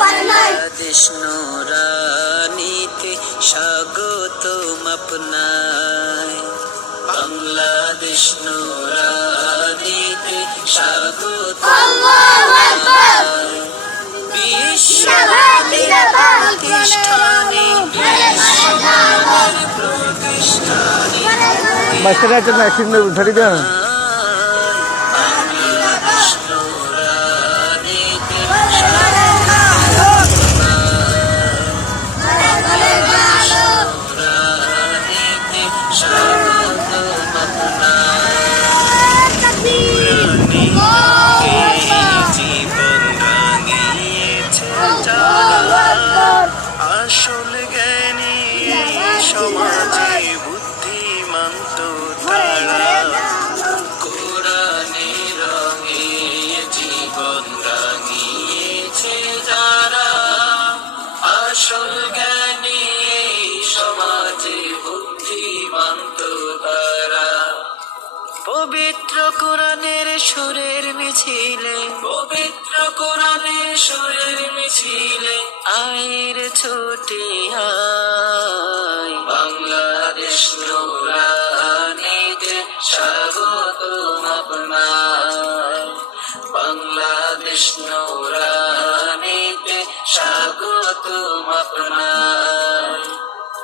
বাংলাদেশ নুরানিতে স্বাগতম আপনায়, বাংলাদেশ নুরানিতে স্বাগতম আপনায়। বিশ্ববাণীর প্রতিষ্ঠানে মাস্টার আছে না সিনে ধরি দেন আসল জ্ঞানী সমাজে বুদ্ধিমান্ত তারা, কোরআনের রঙে জীবন রাঙিয়েছে যারা। আসল জ্ঞানী সমাজে বুদ্ধিমান্ত তারা। পবিত্র কোরআনের সুরের মিছিলে, পবিত্র কোরআনের সুরের মিছিলে আয়ের ছুটে আয়। বাংলাদেশ নুরানিতে স্বাগতম আপনায়, বাংলাদেশ নুরানিতে স্বাগতম আপনায়।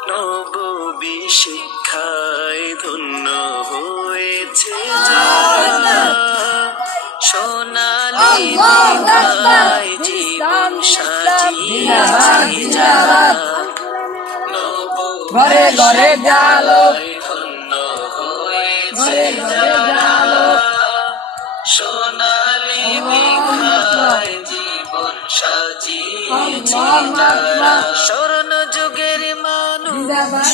নববী শিক্ষায় ধন্য হয়েছে যারা, সোনালী বিদ্যায় জীবন সাজিয়েছে যারা। ঘরে ঘরে জালো, ধন্য হয়েছে যারা, সোনালী বিদ্যায় জীবন সাজিয়েছে যারা। স্বর্ণ যুগের মানুষ